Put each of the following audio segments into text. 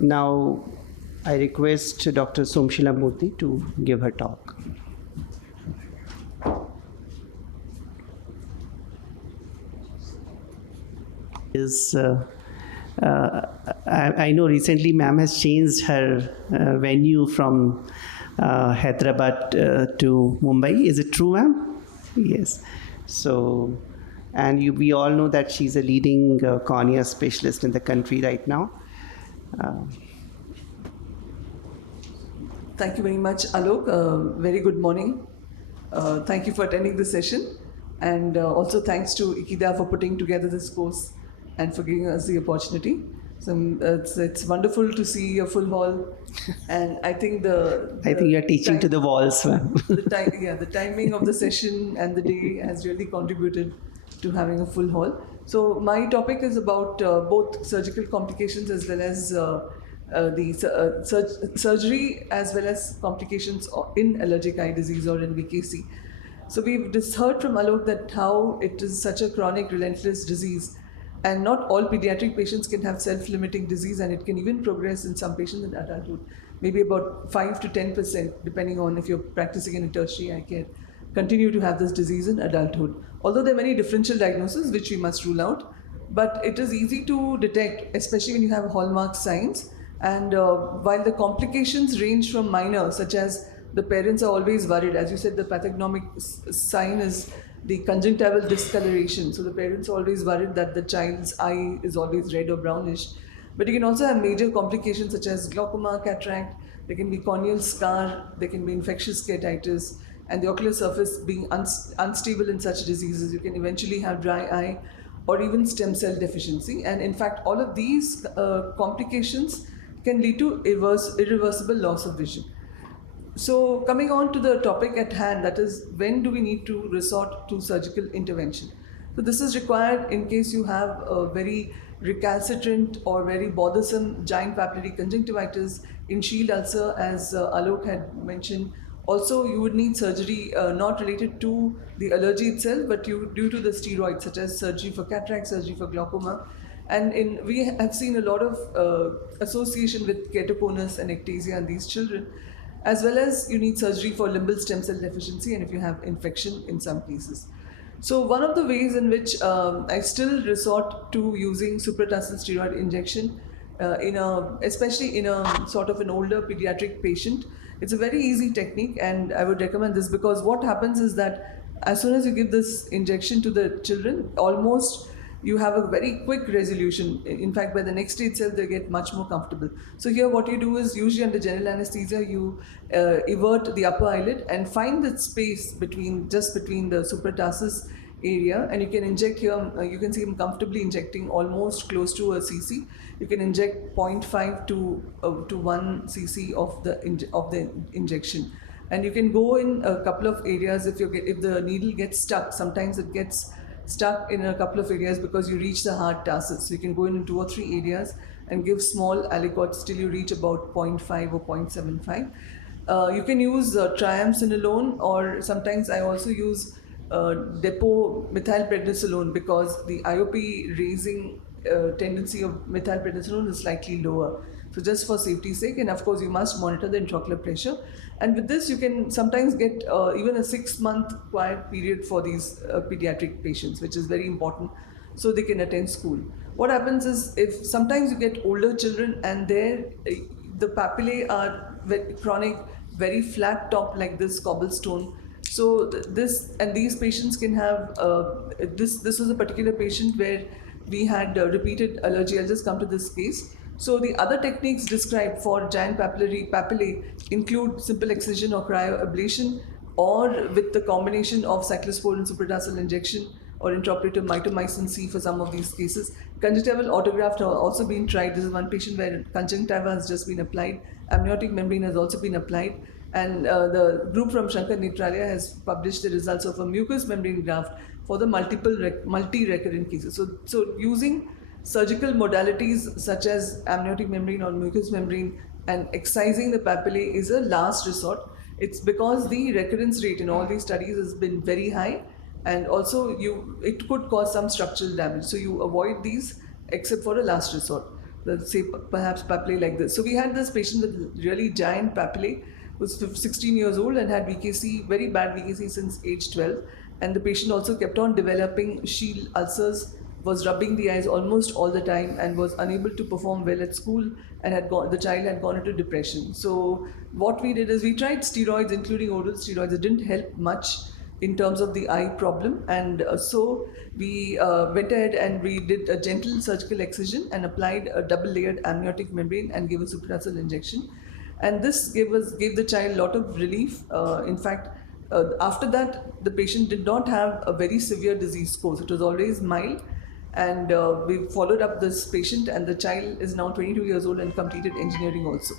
now I request Dr. SOMASHEILA Murthy to give her talk. I know recently ma'am has changed her venue from Hyderabad to Mumbai. Is it true, ma'am? Yes. So, and we all know that she's a leading cornea specialist in the country right now. Thank you very much, Alok. Very good morning. Thank you for attending this session. And also thanks to IKIDA for putting together this course and for giving us the opportunity. So it's wonderful to see a full hall. And I think I think you're teaching to the walls, ma'am. The timing of the session and the day has really contributed to having a full hall. So my topic is about both surgical complications as well as surgery as well as complications in allergic eye disease or in VKC. So we've just heard from Alok that how it is such a chronic, relentless disease, and not all pediatric patients can have self-limiting disease, and it can even progress in some patients in adulthood, maybe about 5 to 10%, depending on if you're practicing in a tertiary eye care, continue to have this disease in adulthood. Although there are many differential diagnoses which we must rule out, but it is easy to detect, especially when you have hallmark signs. And while the complications range from minor, such as the parents are always worried, as you said, the pathognomic sign is the conjunctival discoloration. So the parents are always worried that the child's eye is always red or brownish. But you can also have major complications such as glaucoma, cataract, there can be corneal scar, there can be infectious keratitis, and the ocular surface being unstable in such diseases. You can eventually have dry eye or even stem cell deficiency. And in fact, all of these complications can lead to irreversible loss of vision. So coming on to the topic at hand, that is, when do we need to resort to surgical intervention? So this is required in case you have a very recalcitrant or very bothersome giant papillary conjunctivitis, in shield ulcer, as Alok had mentioned. Also, you would need surgery not related to the allergy itself, but due to the steroids, such as surgery for cataract, surgery for glaucoma. And we have seen a lot of association with keratoconus and ectasia in these children, as well as you need surgery for limbal stem cell deficiency and if you have infection in some cases. So one of the ways in which I still resort to using supratarsal steroid injection, especially in a sort of an older pediatric patient, it's a very easy technique, and I would recommend this because what happens is that as soon as you give this injection to the children, almost you have a very quick resolution. In fact, by the next day itself, they get much more comfortable. So here what you do is, usually under general anesthesia, you evert the upper eyelid and find the space just between the supratarsus area, and you can inject here. You can see him comfortably injecting almost close to a cc. You can inject 0.5 to 1 cc of the injection, and you can go in a couple of areas if the needle gets stuck. Sometimes it gets stuck in a couple of areas because you reach the hard tarsus. So you can go in 2 or 3 areas and give small aliquots till you reach about 0.5 or 0.75. You can use triamcinolone, or sometimes I also use depot methylprednisolone because the IOP raising tendency of methylprednisolone is slightly lower. So just for safety's sake, and of course you must monitor the intraocular pressure. And with this you can sometimes get even a 6-month quiet period for these pediatric patients, which is very important, so they can attend school. What happens is, if sometimes you get older children and the papillae are very chronic, very flat top like this cobblestone. So these patients can have, this was a particular patient where we had repeated allergy. I'll just come to this case. So the other techniques described for giant papillae include simple excision or cryoablation, or with the combination of cyclosporin supratarsal injection or intraoperative mitomycin C for some of these cases. Conjunctival autograft have also been tried. This is one patient where conjunctiva has just been applied. Amniotic membrane has also been applied. And the group from Shankar Netralia has published the results of a mucous membrane graft for the multi-recurrent cases. So using surgical modalities such as amniotic membrane or mucous membrane and excising the papillae is a last resort. It's because the recurrence rate in all these studies has been very high, and also it could cause some structural damage. So you avoid these except for a last resort. say perhaps papillae like this. So we had this patient with really giant papillae, was 16 years old and had VKC, very bad VKC since age 12. And the patient also kept on developing shield ulcers, was rubbing the eyes almost all the time and was unable to perform well at school, and the child had gone into depression. So what we did is we tried steroids, including oral steroids. It didn't help much in terms of the eye problem, and so we went ahead and we did a gentle surgical excision and applied a double layered amniotic membrane and gave a supranasal injection, and this gave the child a lot of relief. In fact, after that, the patient did not have a very severe disease course. It was always mild, and we followed up this patient, and the child is now 22 years old and completed engineering also.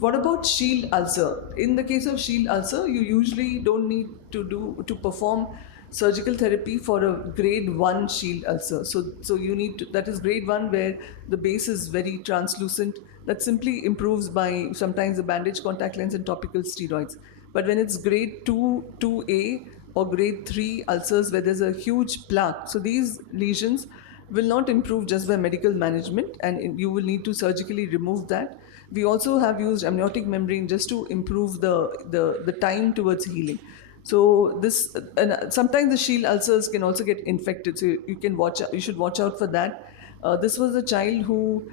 What about shield ulcer? In the case of shield ulcer, you usually don't need to perform surgical therapy for a grade 1 shield ulcer. So you need to, that is grade 1, where the base is very translucent. That simply improves by sometimes a bandage, contact lens, and topical steroids. But when it's grade 2, 2A or grade 3 ulcers where there's a huge plaque, so these lesions will not improve just by medical management, and you will need to surgically remove that. We also have used amniotic membrane just to improve the time towards healing. So this, and sometimes the shield ulcers can also get infected, so you should watch out for that. This was a child who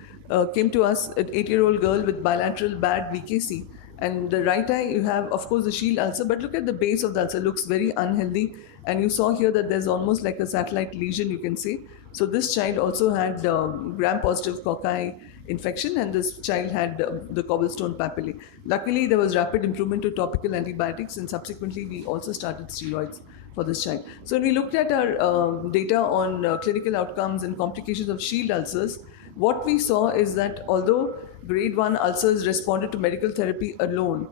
came to us, an 8-year-old girl with bilateral bad VKC. And the right eye, you have, of course, the shield ulcer, but look at the base of the ulcer, looks very unhealthy. And you saw here that there's almost like a satellite lesion, you can see. So this child also had gram-positive cocci infection, and this child had the cobblestone papillae. Luckily, there was rapid improvement to topical antibiotics, and subsequently we also started steroids for this child. So when we looked at our data on clinical outcomes and complications of shield ulcers, what we saw is that although grade 1 ulcers responded to medical therapy alone,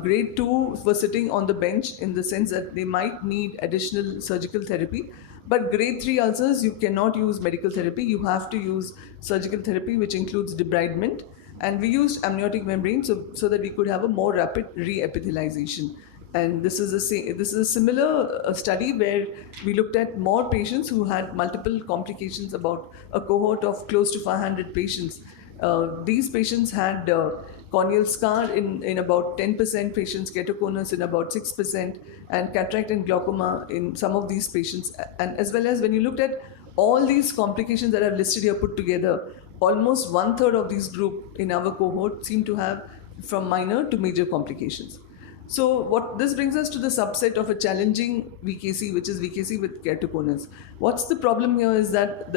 grade 2 were sitting on the bench in the sense that they might need additional surgical therapy. But grade 3 ulcers, you cannot use medical therapy. You have to use surgical therapy, which includes debridement. And we used amniotic membrane so that we could have a more rapid re-epithelialization. And this is a similar study where we looked at more patients who had multiple complications, about a cohort of close to 500 patients. These patients had corneal scar in about 10% patients, keratoconus in about 6%, and cataract and glaucoma in some of these patients. And as well as when you looked at all these complications that I've listed here put together, almost 1/3 of this group in our cohort seem to have from minor to major complications. So what this brings us to the subset of a challenging VKC, which is VKC with keratoconus. What's the problem here is that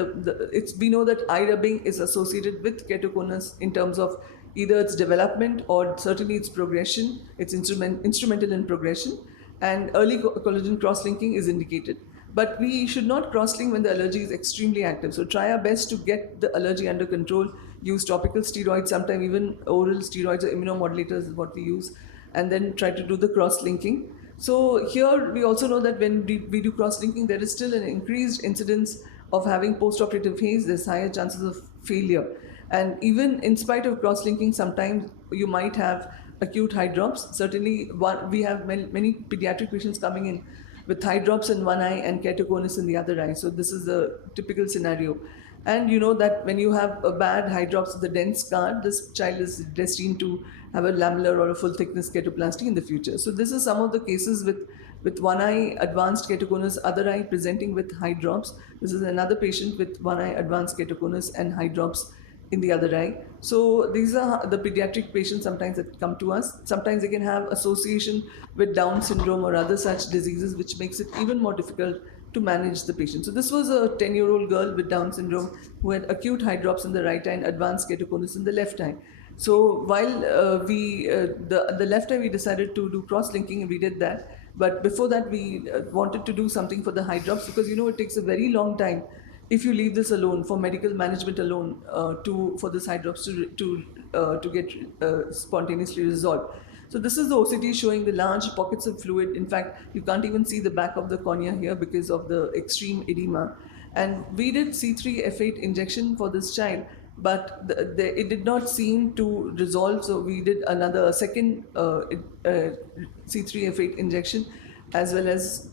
we know that eye rubbing is associated with keratoconus in terms of either its development or certainly its progression. It's instrumental in progression, and early collagen cross-linking is indicated. But we should not cross-link when the allergy is extremely active. So try our best to get the allergy under control. Use topical steroids, sometimes even oral steroids or immunomodulators is what we use, and then try to do the cross-linking. So here we also know that when we do cross-linking, there is still an increased incidence of having post-operative haze. There's higher chances of failure. And even in spite of cross-linking, sometimes you might have acute eye drops. Certainly, we have many pediatric patients coming in with eye drops in one eye and keratoconus in the other eye. So this is the typical scenario. And you know that when you have a bad eye drops with a dense scar, this child is destined to have a lamellar or a full thickness keratoplasty in the future. So this is some of the cases with one eye advanced keratoconus, other eye presenting with eye drops. This is another patient with one eye advanced keratoconus and eye drops in the other eye. So these are the pediatric patients sometimes that come to us. Sometimes they can have association with Down syndrome or other such diseases, which makes it even more difficult to manage the patient. So this was a 10-year-old girl with Down syndrome who had acute eye drops in the right eye and advanced keratoconus in the left eye. So while the left eye, we decided to do cross-linking, and we did that. But before that, we wanted to do something for the eye drops, because you know it takes a very long time if you leave this alone for medical management alone for the eye drops to get spontaneously resolved. So this is the OCT showing the large pockets of fluid. In fact, you can't even see the back of the cornea here because of the extreme edema. And we did C3F8 injection for this child, but it did not seem to resolve. So we did another second C3F8 injection, as well as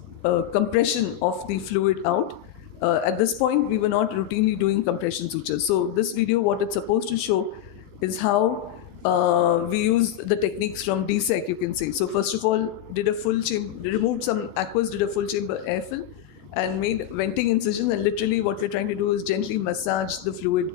compression of the fluid out. At this point, we were not routinely doing compression sutures. So this video, what it's supposed to show is how we use the techniques from DSEC, you can say. So first of all, did a full chamber, removed some aqueous, did a full chamber airfill, and made venting incisions. And literally, what we're trying to do is gently massage the fluid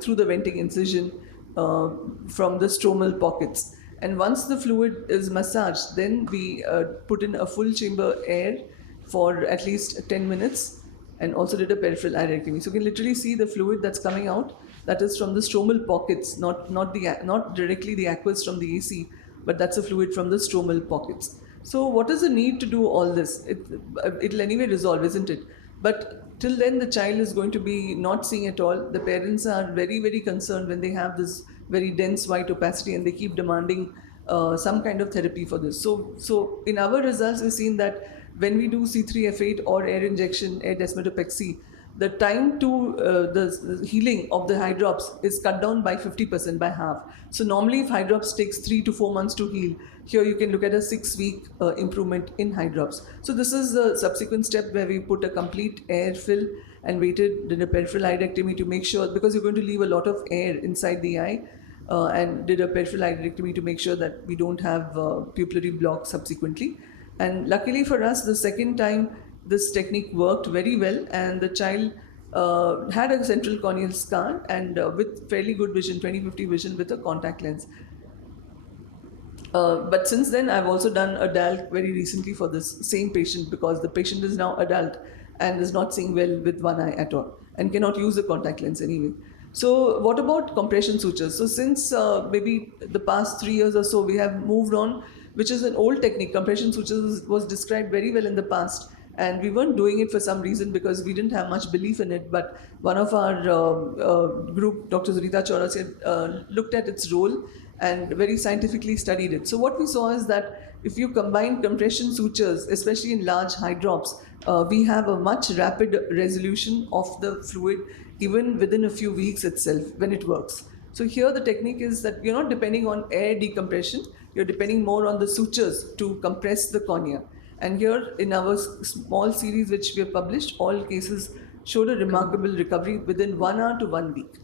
through the venting incision from the stromal pockets. And once the fluid is massaged, then we put in a full chamber air for at least 10 minutes, and also did a peripheral irectomy. So you can literally see the fluid that's coming out. That is from the stromal pockets, not directly the aqueous from the AC, but that's a fluid from the stromal pockets. So what is the need to do all this? It'll anyway resolve, isn't it? But till then, the child is going to be not seeing at all. The parents are very, very concerned when they have this very dense white opacity, and they keep demanding some kind of therapy for this. So in our results, we've seen that when we do C3F8 or air injection, air desmetopexy, the time to the healing of the hydrops is cut down by 50%, by half. So normally if hydrops takes 3 to 4 months to heal, here you can look at a 6-week improvement in hydrops. So this is the subsequent step where we put a complete air fill and did a peripheral irectomy to make sure, because you're going to leave a lot of air inside the eye, and did a peripheral irectomy to make sure that we don't have pupillary block subsequently. And luckily for us, the second time this technique worked very well, and the child had a central corneal scar, and with fairly good vision, 20/50 vision with a contact lens. But since then, I've also done a DALC very recently for this same patient, because the patient is now adult and is not seeing well with one eye at all and cannot use the contact lens anyway. So what about compression sutures? So since maybe the past 3 years or so, we have moved on, which is an old technique. Compression sutures was described very well in the past, and we weren't doing it for some reason because we didn't have much belief in it. But one of our group, Dr. Zurita Chaurasia, looked at its role and very scientifically studied it. So what we saw is that if you combine compression sutures, especially in large hydrops, we have a much rapid resolution of the fluid even within a few weeks itself when it works. So here the technique is that you're not depending on air decompression, you're depending more on the sutures to compress the cornea. And here in our small series which we have published, all cases showed a remarkable recovery within 1 hour to 1 week.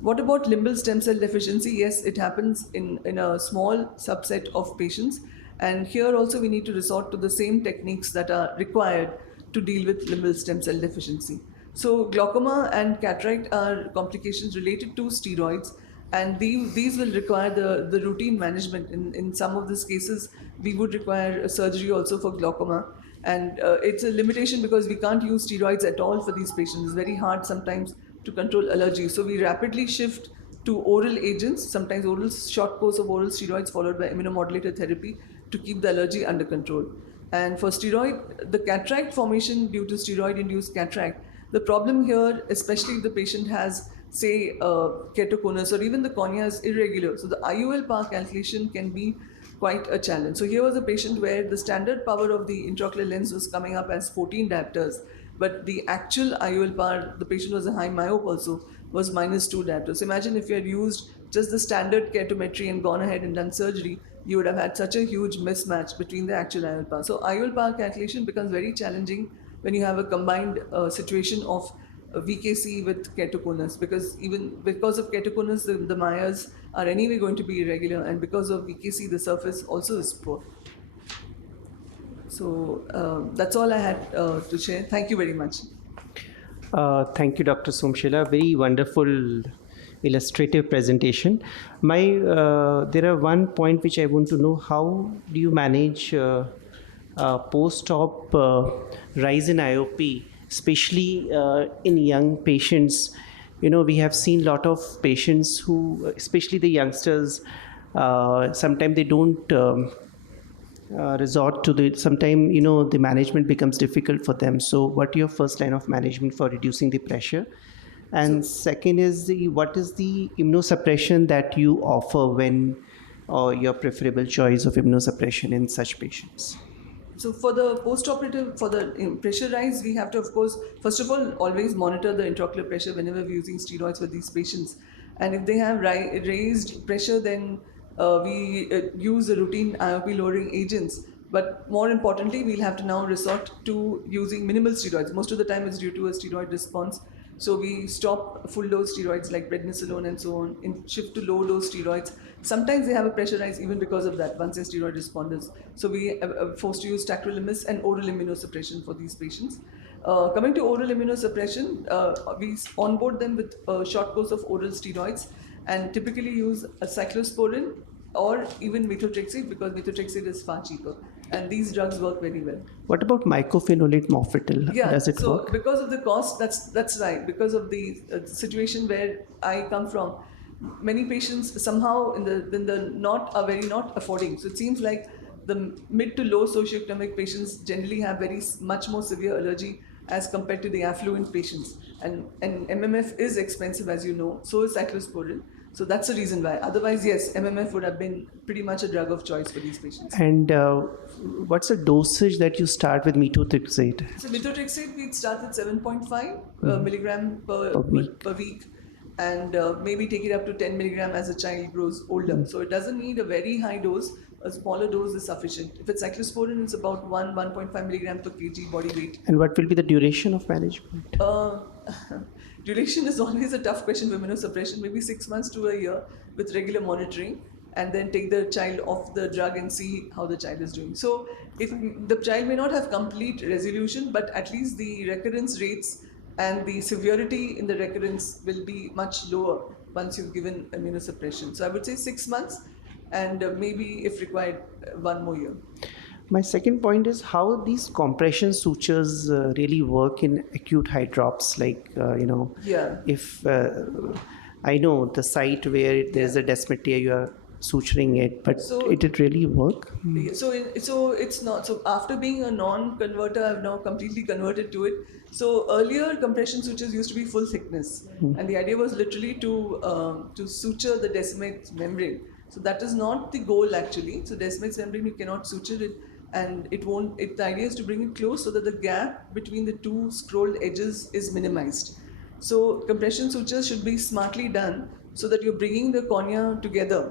What about limbal stem cell deficiency? Yes, it happens in a small subset of patients. And here also we need to resort to the same techniques that are required to deal with limbal stem cell deficiency. So glaucoma and cataract are complications related to steroids, and these will require the routine management. In some of these cases, we would require a surgery also for glaucoma. And it's a limitation because we can't use steroids at all for these patients. It's very hard sometimes to control allergy. So we rapidly shift to oral agents, sometimes short course of oral steroids followed by immunomodulator therapy to keep the allergy under control. And for steroid, the cataract formation due to steroid-induced cataract, the problem here, especially if the patient has, say, keratoconus, or even the cornea is irregular, so the IOL power calculation can be quite a challenge. So here was a patient where the standard power of the intraocular lens was coming up as 14 diopters, but the actual IOL power, the patient was a high myope also, was -2 diopters. So imagine if you had used just the standard keratometry and gone ahead and done surgery, you would have had such a huge mismatch between the actual IOL power. So IOL power calculation becomes very challenging when you have a combined situation of VKC with keratoconus, because even because of keratoconus, the Mayas are anyway going to be irregular, and because of VKC, the surface also is poor. So that's all I had to share. Thank you very much. Thank you, Dr. SOMASHEILA. Very wonderful illustrative presentation. There are one point which I want to know: how do you manage post-op rise in IOP, especially in young patients? You know, we have seen a lot of patients who, especially the youngsters, sometimes they don't resort to sometimes, you know, the management becomes difficult for them. So what your first line of management for reducing the pressure? And second is what is the immunosuppression that you offer when, or your preferable choice of immunosuppression in such patients? So for the post-operative, for the pressure rise, we have to, of course, first of all, always monitor the intraocular pressure whenever we're using steroids for these patients. And if they have raised pressure, then we use the routine IOP lowering agents But more importantly, we'll have to now resort to using minimal steroids. Most of the time it's due to a steroid response. So we stop full dose steroids like prednisolone and so on, and shift to low dose steroids. Sometimes they have a pressure rise even because of that, once they're steroid responders. So we are forced to use tacrolimus and oral immunosuppression for these patients. Coming to oral immunosuppression, we onboard them with a short course of oral steroids and typically use a cyclosporin or even methotrexate, because methotrexate is far cheaper. And these drugs work very well. What about mycophenolate mofetil? Yeah, Does it so work? because of the cost, that's right. Because of the situation where I come from, many patients somehow in the not are very not affording. So it seems like the mid to low socioeconomic patients generally have very much more severe allergy as compared to the affluent patients. And MMF is expensive, as you know. So is cyclosporin. So that's the reason why. Otherwise, yes, MMF would have been pretty much a drug of choice for these patients. And what's the dosage that you start with methotrexate? So methotrexate, we'd start with 7.5 milligram per week, and maybe take it up to 10 milligram as a child grows older. So it doesn't need a very high dose. A smaller dose is sufficient. If it's cyclosporin, it's about 1.5 milligram per kg body weight. And what will be the duration of management? Duration is always a tough question for immunosuppression, maybe 6 months to a year with regular monitoring, and then take the child off the drug and see how the child is doing. So if the child may not have complete resolution, but at least the recurrence rates and the severity in the recurrence will be much lower once you've given immunosuppression. So I would say 6 months, and maybe if required 1 more year. My second point is how these compression sutures really work in acute eye drops. Like, Yeah. if I know the site where there's a descemet, you are suturing it, but it did really work? So it's not. So after being a non-converter, I've now completely converted to it. So earlier compression sutures used to be full thickness, and the idea was literally to suture the descemet membrane. So that is not the goal actually. So descemet membrane, you cannot suture it, and it won't. The idea is to bring it close so that the gap between the two scrolled edges is minimized. So compression sutures should be smartly done so that you're bringing the cornea together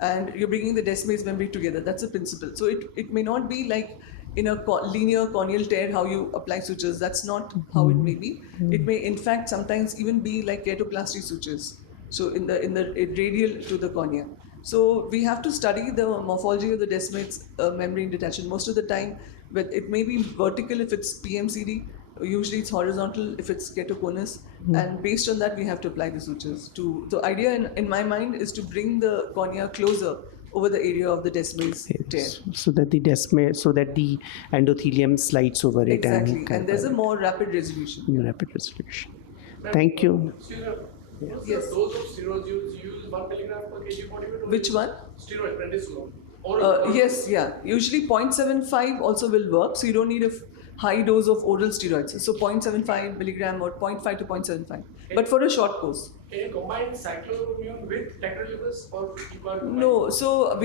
and you're bringing the descemet membrane together. That's the principle. So it may not be like in a linear corneal tear how you apply sutures. That's not how it may be. It may in fact sometimes even be like keratoplasty sutures. So in the radial to the cornea. So we have to study the morphology of the descemet membrane detachment. Most of the time, but it may be vertical if it's PMCD. Usually it's horizontal if it's ketoconus, and based on that we have to apply the sutures. The idea in my mind is to bring the cornea closer over the area of the descemet tear. So that the endothelium slides over it. Exactly, and there's a more rapid resolution. Thank you. Yes. The dose of steroids you use 1 milligram per kg body weight? Which one? Steroid, prednisolone. Yes, yeah. Usually 0.75 also will work, so you don't need a high dose of oral steroids. So 0.75 milligram or 0.5 to 0.75, but for a short course. Can you combine cyclopamine with tacrolimus or you can't combine? No, so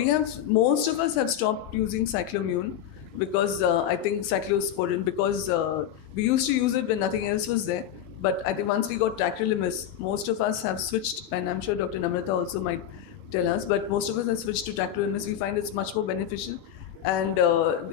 most of us have stopped using cyclomune because I think cyclosporin, because we used to use it when nothing else was there. But I think once we got tacrolimus, most of us have switched, and I'm sure Dr. Namrata also might tell us, but most of us have switched to tacrolimus. We find it's much more beneficial, and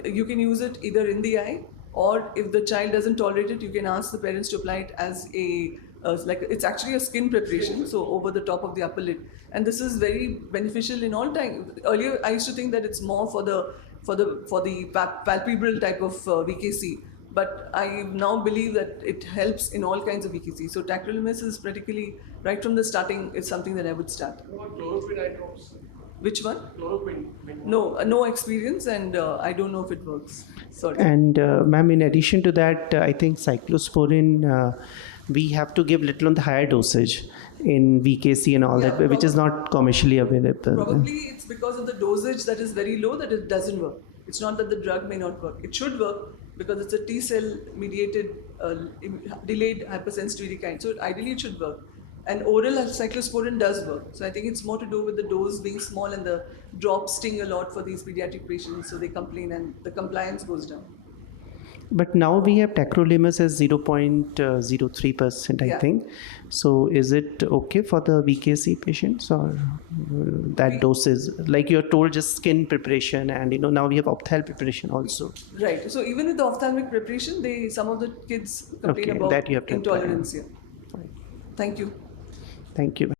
you can use it either in the eye, or if the child doesn't tolerate it, you can ask the parents to apply it as it's actually a skin preparation, so over the top of the upper lid. And this is very beneficial in all time. Earlier, I used to think that it's more for the palpebral type of VKC. But I now believe that it helps in all kinds of VKC. So tacrolimus is practically, right from the starting, it's something that I would start. What about chloroquine eye drops? Which one? Chloroquine. No experience, and I don't know if it works. Sorry. And ma'am, in addition to that, I think cyclosporin, we have to give little on the higher dosage in VKC and all that, which is not commercially available. Probably it's because of the dosage that is very low that it doesn't work. It's not that the drug may not work. It should work because it's a T cell mediated delayed hypersensitivity kind. So ideally it should work. And oral cyclosporin does work. So I think it's more to do with the dose being small and the drops sting a lot for these pediatric patients. So they complain and the compliance goes down. But now we have tacrolimus as 0.03%, I think. So is it okay for the VKC patients or? that doses? Like you're told just skin preparation, and now we have opthal preparation also. Right. So even with the ophthalmic preparation, some of the kids complain Okay, about that you have to apply. intolerance here. Thank you. Thank you.